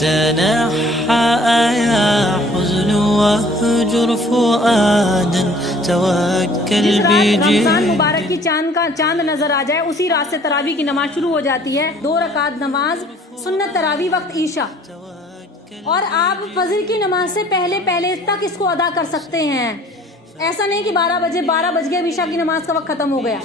تنحى يا حزن واهجر فؤادا توكل رمضان بجد. مبارک کی چاند نظر آ جائے اسی رات سے تراویح کی نماز شروع ہو جاتی ہے. 2 رکعت نماز سنت تراویح وقت عشاء، اور آپ فجر کی نماز سے پہلے تک اس کو ادا کر سکتے ہیں. ایسا نہیں کہ 12 بج گئے عشاء کی نماز کا وقت ختم ہو گیا.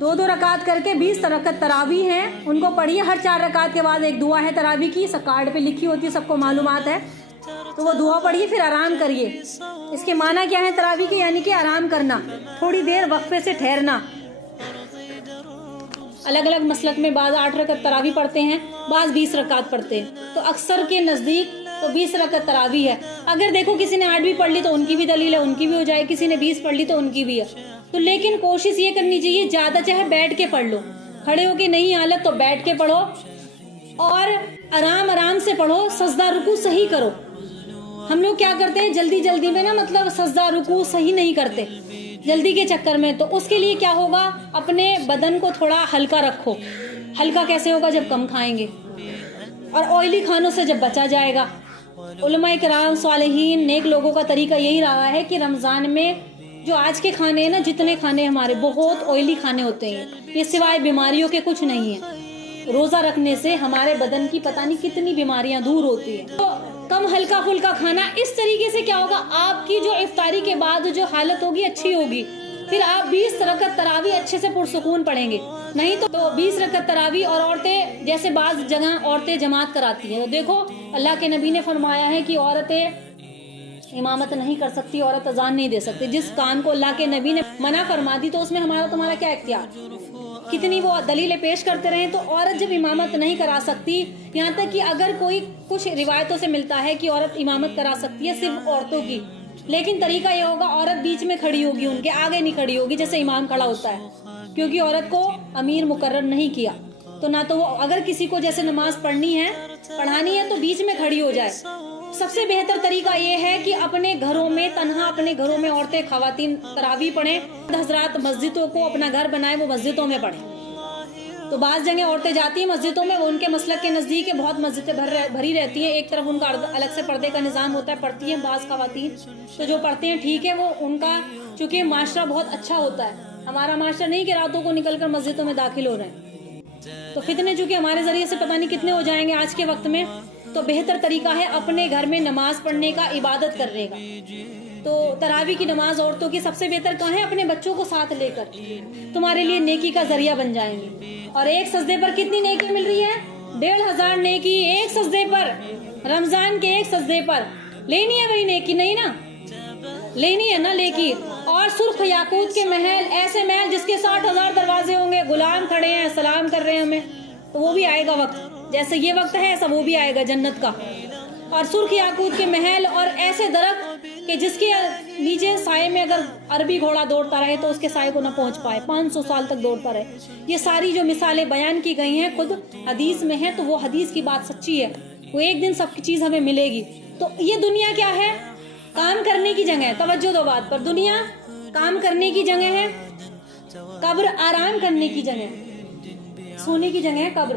2 رکعت کر کے 20 رکعت تراویح ہیں، ان کو پڑھیے. ہر 4 رکعت کے بعد ایک دعا ہے تراویح کی، سب کارڈ پہ لکھی ہوتی ہے، سب کو معلومات ہے. تو وہ دعا پڑھیے، پھر آرام کریے. اس کے معنی کیا ہے تراویح کے؟ یعنی کہ آرام کرنا، تھوڑی دیر وقفے سے ٹھہرنا. الگ الگ مسلک میں بعض 8 رکعت تراویح پڑھتے ہیں، بعض 20 رکعت پڑھتے ہیں. تو اکثر کے نزدیک تو 20 رکعت تراویح ہے. اگر دیکھو کسی نے 8 بھی پڑھ لی تو ان کی بھی دلیل ہے، ان کی بھی ہو جائے. کسی نے 20 پڑھ لی تو ان کی بھی ہے. تو لیکن کوشش یہ کرنی چاہیے زیادہ چاہے بیٹھ کے پڑھ لو، کھڑے ہو کے نہیں حالت تو بیٹھ کے پڑھو، اور آرام سے پڑھو. سجدہ رکوع صحیح کرو. ہم لوگ کیا کرتے ہیں جلدی میں نا، مطلب سجدہ رکوع صحیح نہیں کرتے جلدی کے چکر میں. تو اس کے لیے کیا ہوگا، اپنے بدن کو تھوڑا ہلکا رکھو. ہلکا کیسے ہوگا؟ جب کم کھائیں گے اور آئلی کھانوں سے جب بچا جائے گا. علماء کرام صالحین نیک لوگوں کا طریقہ یہی رہا ہے کہ رمضان میں جو آج کے کھانے ہیں نا، جتنے کھانے ہمارے بہت آئلی کھانے ہوتے ہیں، یہ سوائے بیماریوں کے کچھ نہیں ہیں. روزہ رکھنے سے ہمارے بدن کی پتہ نہیں کتنی بیماریاں دور ہوتی ہیں. تو کم ہلکا پھلکا کھانا. اس طریقے سے کیا ہوگا، آپ کی جو افطاری کے بعد جو حالت ہوگی اچھی ہوگی. پھر آپ 20 رکعت تراویح اچھے سے پرسکون پڑھیں گے. نہیں تو 20 رکعت تراویح، اور عورتیں جیسے بعض جگہ عورتیں جماعت کراتی ہیں. تو دیکھو اللہ کے نبی نے فرمایا ہے کہ عورتیں امامت نہیں کر سکتی، عورت اذان نہیں دے سکتی. جس کام کو اللہ کے نبی نے منع فرما دی تو اس میں ہمارا تمہارا کیا اختیار؟ کتنی وہ دلیلیں پیش کرتے رہیں. تو عورت جب امامت نہیں کرا سکتی، یہاں تک کہ اگر کوئی کچھ روایتوں سے ملتا ہے کہ عورت امامت کرا سکتی ہے صرف عورتوں کی، لیکن طریقہ یہ ہوگا عورت بیچ میں کھڑی ہوگی، ان کے آگے نہیں کھڑی ہوگی جیسے امام کھڑا ہوتا ہے، کیونکہ عورت کو امیر مقرر نہیں کیا. تو نہ تو وہ اگر کسی کو جیسے نماز پڑھانی ہے تو بیچ میں کھڑی ہو جائے. سب سے بہتر طریقہ یہ ہے کہ اپنے گھروں میں تنہا، اپنے گھروں میں عورتیں خواتین تراویح پڑھیں. حضرات مسجدوں کو اپنا گھر بنائے، وہ مسجدوں میں پڑھیں. تو بعض جگہ عورتیں جاتی ہیں مسجدوں میں، وہ ان کے مسلک کے نزدیک ہے، بہت مسجدیں بھری رہتی ہیں. ایک طرف ان کا الگ سے پردے کا نظام ہوتا ہے، پڑھتی ہیں بعض خواتین. تو جو پڑھتے ہیں ٹھیک ہے، وہ ان کا چونکہ معاشرہ بہت اچھا ہوتا ہے. ہمارا معاشرہ نہیں کہ راتوں کو نکل کر مسجدوں میں داخل ہو رہے ہیں. تو فتنے چونکہ ہمارے ذریعے سے پتہ نہیں کتنے ہو جائیں گے آج کے وقت میں. تو بہتر طریقہ ہے اپنے گھر میں نماز پڑھنے کا، عبادت کرنے کا. تو تراویح کی نماز عورتوں کی سب سے بہتر کہاں ہے؟ اپنے بچوں کو ساتھ لے کر. تمہارے لیے نیکی کا ذریعہ بن جائیں گے. اور ایک سجدے پر کتنی نیکی مل رہی ہے؟ 1500 نیکی ایک سجدے پر. رمضان کے ایک سجدے پر لینی ہے وہی نیکی، نہیں نا؟ لینی ہے نا نیکی. اور سرخ یاقوت کے محل، ایسے محل جس کے 60,000 دروازے ہوں گے، غلام کھڑے ہیں سلام کر رہے ہیں ہمیں. تو وہ بھی آئے گا وقت، جیسے یہ وقت ہے ایسا وہ بھی آئے گا جنت کا. اور سرخ یاقوت کے محل، اور ایسے درخت کہ جس کے نیچے سائے میں اگر عربی گھوڑا دوڑتا رہے تو اس کے سائے کو نہ پہنچ پائے، 500 سال تک دوڑتا رہے. یہ ساری جو مثالیں بیان کی گئی ہیں خود حدیث میں ہیں، تو وہ حدیث کی بات سچی ہے. وہ ایک دن سب کی چیز ہمیں ملے گی. تو یہ دنیا کیا ہے؟ کام کرنے کی جگہ ہے. توجہ دو بات پر. دنیا کام کرنے کی جگہ ہے، قبر آرام کرنے کی جگہ ہے، سونے کی جگہ ہے قبر.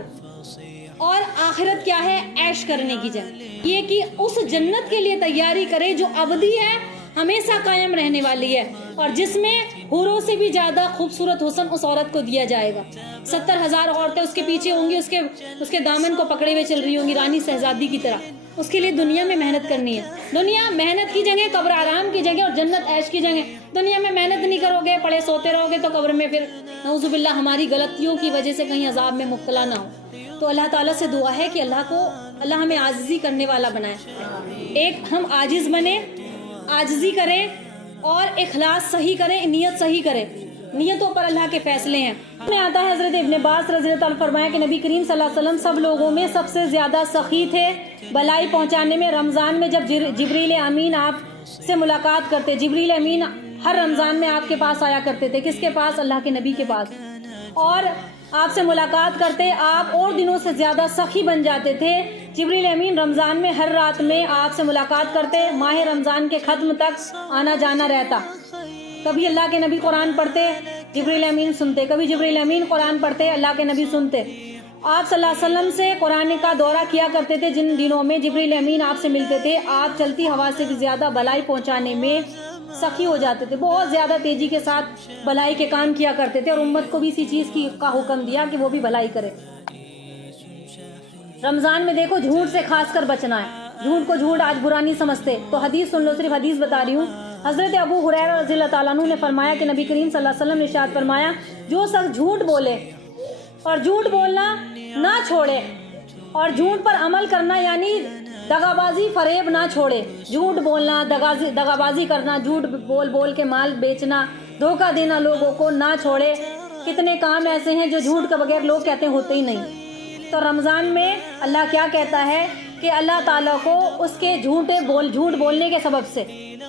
اور آخرت کیا ہے؟ عیش کرنے کی جگہ. یہ کہ اس جنت کے لیے تیاری کرے جو ابدی ہے، ہمیشہ قائم رہنے والی ہے، اور جس میں حوروں سے بھی زیادہ خوبصورت حسن اس عورت کو دیا جائے گا. 70,000 عورتیں اس کے پیچھے ہوں گی، اس کے دامن کو پکڑے ہوئے چل رہی ہوں گی رانی شہزادی کی طرح. اس کے لیے دنیا میں محنت کرنی ہے. دنیا محنت کی جگہ، قبر آرام کی جگہ، اور جنت عیش کی جگہ. دنیا میں محنت نہیں کرو گے، پڑے سوتے رہو گے، تو قبر میں پھر نعوذ باللہ ہماری غلطیوں کی وجہ سے کہیں عذاب میں مبتلا نہ ہو. تو اللہ تعالیٰ سے دعا ہے کہ اللہ ہمیں عاجزی کرنے والا بنائے. ایک ہم عاجز بنے، عاجزی کریں، اور اخلاص صحیح کریں، نیت صحیح کریں. نیتوں پر اللہ کے فیصلے ہیں. میں آتا ہے حضرت ابن عباس رضی اللہ عنہ فرمایا کہ نبی کریم صلی اللہ علیہ وسلم سب لوگوں میں سب سے زیادہ سخی تھے بلائی پہنچانے میں. رمضان میں جب جبریل امین آپ سے ملاقات کرتے، جبریل امین ہر رمضان میں آپ کے پاس آیا کرتے تھے. کس کے پاس؟ اللہ کے نبی کے پاس. اور آپ سے ملاقات کرتے، آپ اور دنوں سے زیادہ سخی بن جاتے تھے. جبریل امین رمضان میں ہر رات میں آپ سے ملاقات کرتے. ماہ رمضان کے ختم تک آنا جانا رہتا. کبھی اللہ کے نبی قرآن پڑھتے، جبریل امین سنتے. کبھی جبریل امین قرآن پڑھتے، اللہ کے نبی سنتے. آپ صلی اللہ علیہ وسلم سے قرآن کا دورہ کیا کرتے تھے جن دنوں میں جبریل امین آپ سے ملتے تھے. آپ چلتی ہوا سے بھی زیادہ بھلائی پہنچانے میں سخی ہو جاتے تھے. بہت زیادہ تیزی کے ساتھ بھلائی کے کام کیا کرتے تھے اور امت کو بھی اسی چیز کا حکم دیا کہ وہ بھی بھلائی کرے. رمضان میں دیکھو جھوٹ سے خاص کر بچنا ہے. جھوٹ کو جھوٹ آج برا نہیں سمجھتے. تو حدیث سن لو, صرف حدیث بتا رہی ہوں. حضرت ابو ہریرہ رضی اللہ تعالیٰ عنہ نے فرمایا کہ نبی کریم صلی اللہ علیہ وسلم نے ارشاد فرمایا, جو شخص جھوٹ بولے اور جھوٹ بولنا نہ چھوڑے اور جھوٹ پر عمل کرنا یعنی دغا بازی فریب نہ چھوڑے. جھوٹ بولنا, دغا بازی کرنا, جھوٹ بول کے مال بیچنا, دھوکہ دینا لوگوں کو نہ چھوڑے. کتنے کام ایسے ہیں جو جھوٹ کے بغیر لوگ کہتے ہیں ہوتے ہی نہیں. تو رمضان میں اللہ کیا کہتا ہے کہ اللہ تعالیٰ کو اس کے جھوٹ بولنے کے سبب سے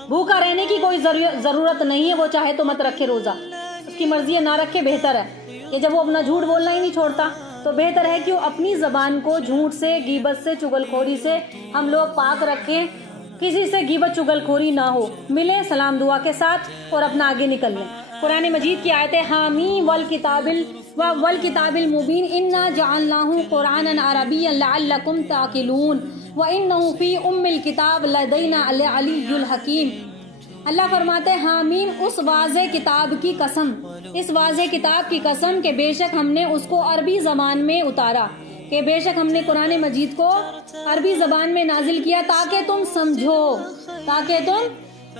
بھوکا رہنے کی کوئی ضرورت نہیں ہے. وہ چاہے تو مت رکھے روزہ, اس کی مرضی ہے, نہ رکھے بہتر ہے. کہ جب وہ اپنا جھوٹ بولنا ہی نہیں چھوڑتا تو بہتر ہے کہ وہ اپنی زبان کو جھوٹ سے, غیبت سے, چغل خوری سے ہم لوگ پاک رکھیں. کسی سے غیبت چغل خوری نہ ہو. ملے سلام دعا کے ساتھ اور اپنا آگے نکل لیں. قرآن مجید کی آیت ہے حامیم والکتاب المبین انا جعلناہ قرآنا عربیا لعلکم تعقلون وانہ فی ام الکتاب لدینا العلی الحکیم. اللہ فرماتے ہیں حامیم, اس واضح کتاب کی قسم, اس واضح کتاب کی قسم کہ بے شک ہم نے اس کو عربی زبان میں اتارا, کہ بے شک ہم نے قرآن مجید کو عربی زبان میں نازل کیا تاکہ تم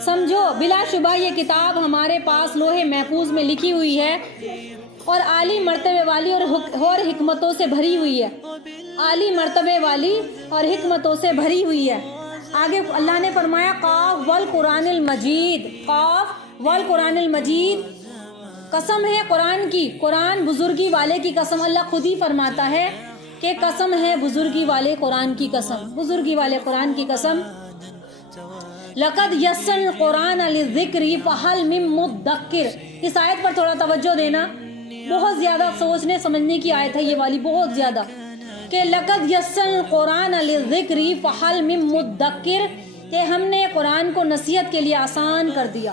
سمجھو. بلا شبہ یہ کتاب ہمارے پاس لوح محفوظ میں لکھی ہوئی ہے اور عالی مرتبے والی اور حکمتوں سے بھری ہوئی ہے. عالی مرتبے والی اور حکمتوں سے بھری ہوئی ہے. آگے اللہ نے فرمایا قاف والقرآن المجید, قاف والقرآن المجید, قسم ہے قرآن کی, قرآن بزرگی والے کی قسم. اللہ خود ہی فرماتا ہے کہ قسم ہے بزرگی والے قرآن کی قسم, بزرگی والے قرآن کی قسم. لقد یسرنا القرآن للذکر فہل من مدکر. اس آیت پر تھوڑا توجہ دینا, بہت زیادہ سوچنے سمجھنے کی آیت ہے یہ والی, بہت زیادہ. کہ لقد یسرنا القرآن للذکر فہل من مدکر, کہ ہم نے قرآن کو نصیحت کے لیے آسان کر دیا.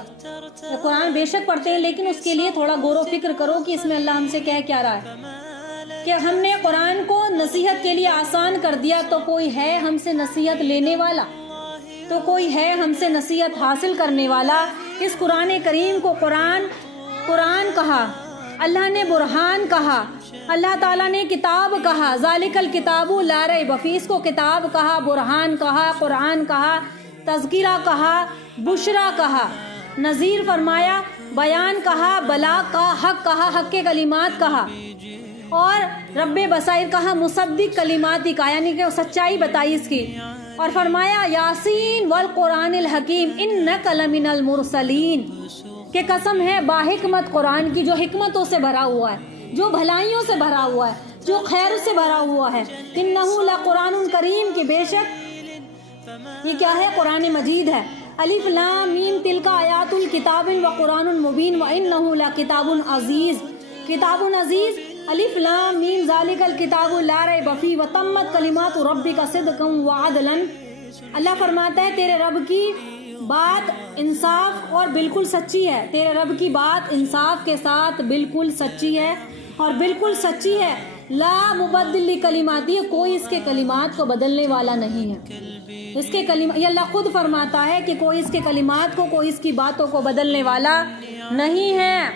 قرآن بے شک پڑھتے ہیں لیکن اس کے لیے تھوڑا غور و فکر کرو کہ اس میں اللہ ہم سے کہہ کیا رہا ہے. کہ ہم نے قرآن کو نصیحت کے لیے آسان کر دیا, تو کوئی ہے ہم سے نصیحت لینے والا, تو کوئی ہے ہم سے نصیحت حاصل کرنے والا. اس قرآن کریم کو قرآن کہا, اللہ نے برہان کہا, اللہ تعالیٰ نے کتاب کہا. ذالک الکتاب لا ریب فیہ, اس کو کتاب کہا, برہان کہا, قرآن کہا, تذکرہ کہا, بشرا کہا, نذیر فرمایا, بیان کہا, بلاغ کہا, حق کہا, حق کے کلمات کہا, اور رب بصائر کہا, مصدق کلمات ہی کہا, یعنی کہ سچائی بتائی اس کی. اور فرمایا یاسین والقرآن الحکیم انک لمن المرسلین, کہ قسم ہے باحکمت قرآن کی, جو حکمتوں سے بھرا ہوا ہے, جو بھلائیوں سے بھرا ہوا ہے, جو خیر سے بھرا ہوا ہے. انہ لقرآن کریم, کہ بے شک یہ کیا ہے, قرآن مجید ہے. الف لام میم تلک آیات الکتاب وقرآن مبین وانہ لکتاب عزیز, کتاب عزیز. الف لام میم ذالک الکتاب لا ریب فیہ وتمت کلمات ربک صدقا وعدلا. اللہ فرماتا ہے تیرے رب کی بات انصاف اور بالکل سچی ہے, تیرے رب کی بات انصاف کے ساتھ بالکل سچی ہے اور بالکل سچی ہے. لا مبدل لکلماتی, کوئی اس کے کلمات کو بدلنے والا نہیں ہے. اس کے یہ اللہ خود فرماتا ہے کہ کوئی اس کے کلمات کو, کوئی اس کی باتوں کو بدلنے والا نہیں ہے.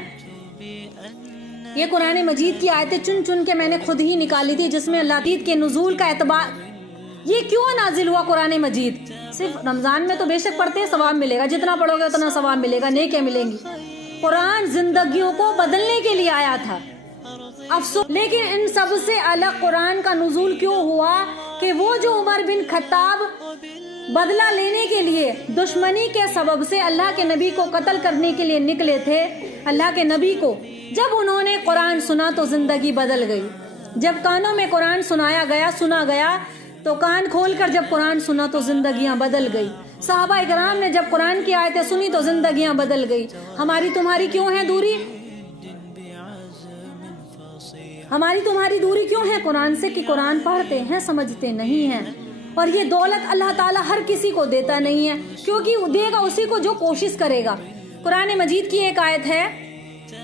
یہ قرآن مجید کی آیتیں چن کے میں نے خود ہی نکالی تھی, جس میں اللہ کے نزول کا اعتبار, یہ کیوں نازل ہوا قرآن مجید. صرف رمضان میں تو بے شک پڑھتے ثواب ملے گا, جتنا پڑھو گے اتنا ثواب ملے گا, نیکیاں ملیں گی. قرآن زندگیوں کو بدلنے کے لیے آیا تھا. افسوس, لیکن ان سب سے الگ قرآن کا نزول کیوں ہوا کہ وہ جو عمر بن خطاب بدلہ لینے کے لیے دشمنی کے سبب سے اللہ کے نبی کو قتل کرنے کے لیے نکلے تھے, اللہ کے نبی کو جب انہوں نے قرآن سنا تو زندگی بدل گئی. جب کانوں میں قرآن سنا گیا تو کان کھول کر جب قرآن سنا تو زندگیاں بدل گئی. صحابہ کرام نے جب قرآن کی آیتیں سنی تو زندگیاں بدل گئی. ہماری تمہاری کیوں ہے دوری, ہماری تمہاری دوری کیوں ہے قرآن سے, کہ قرآن پڑھتے ہیں سمجھتے نہیں ہیں. اور یہ دولت اللہ تعالیٰ ہر کسی کو دیتا نہیں ہے, کیونکہ دے گا اسی کو جو کوشش کرے گا. قرآن مجید کی ایک آیت ہے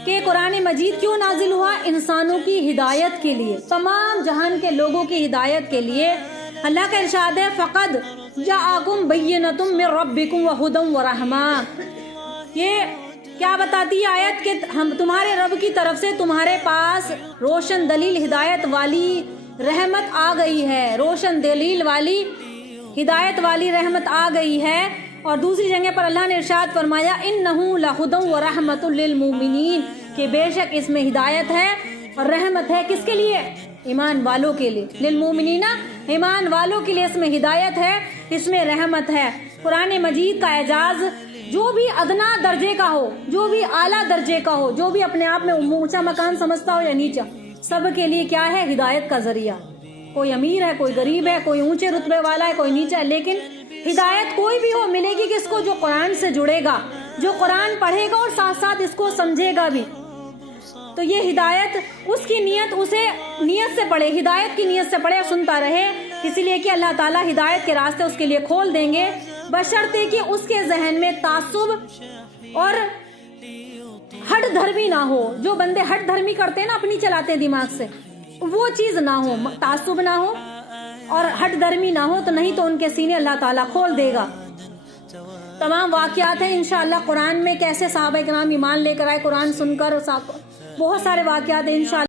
کہ قرآن مجید کیوں نازل ہوا؟ انسانوں کی ہدایت کے لیے، تمام جہان کے لوگوں کی ہدایت کے لیے۔ اللہ کا ارشاد ہے فقد جاءکم بینۃ من ربکم وہدی ورحمہ۔ یہ کیا بتاتی ہے آیت کہ ہم تمہارے رب کی طرف سے تمہارے پاس روشن دلیل ہدایت والی رحمت آ گئی ہے، روشن دلیل والی ہدایت والی رحمت آ گئی ہے۔ اور دوسری جگہ پر اللہ نے ارشاد فرمایا انہ لہدی ورحمۃ للمؤمنین، کہ بے شک اس میں ہدایت ہے اور رحمت ہے، کس کے لیے؟ ایمان والوں کے لیے۔ للمؤمنین، ایمان والوں کے لیے اس میں ہدایت ہے، اس میں رحمت ہے۔ قرآن مجید کا اعجاز جو بھی ادنا درجے کا ہو، جو بھی اعلیٰ درجے کا ہو، جو بھی اپنے آپ میں اونچا مقام سمجھتا ہو یا نیچا، سب کے لیے کیا ہے؟ ہدایت کا ذریعہ۔ کوئی امیر ہے، کوئی غریب ہے، کوئی اونچے رتبے والا ہے، کوئی نیچا ہے، لیکن ہدایت کوئی بھی ہو ملے گی کس کو؟ جو قرآن سے جڑے گا، جو قرآن پڑھے گا اور ساتھ ساتھ اس کو سمجھے گا بھی۔ تو یہ ہدایت اس کی نیت، اسے نیت سے پڑھے، ہدایت کی نیت سے پڑھے اور سنتا رہے، اسی لیے کہ اللہ تعالیٰ ہدایت کے راستے اس کے لیے کھول دیں گے، بشرطے کہ اس کے ذہن میں تعصب اور ہٹ دھرمی نہ ہو۔ جو بندے ہٹ دھرمی کرتے ہیں نا، اپنی چلاتے ہیں دماغ سے، وہ چیز نہ ہو، تعصب نہ ہو اور ہٹ درمی نہ ہو، تو نہیں تو ان کے سینے اللہ تعالیٰ کھول دے گا۔ تمام واقعات ہیں انشاءاللہ قرآن میں، کیسے صحابہ کرام ایمان لے کر آئے قرآن سن کر، بہت سارے واقعات ہیں انشاءاللہ۔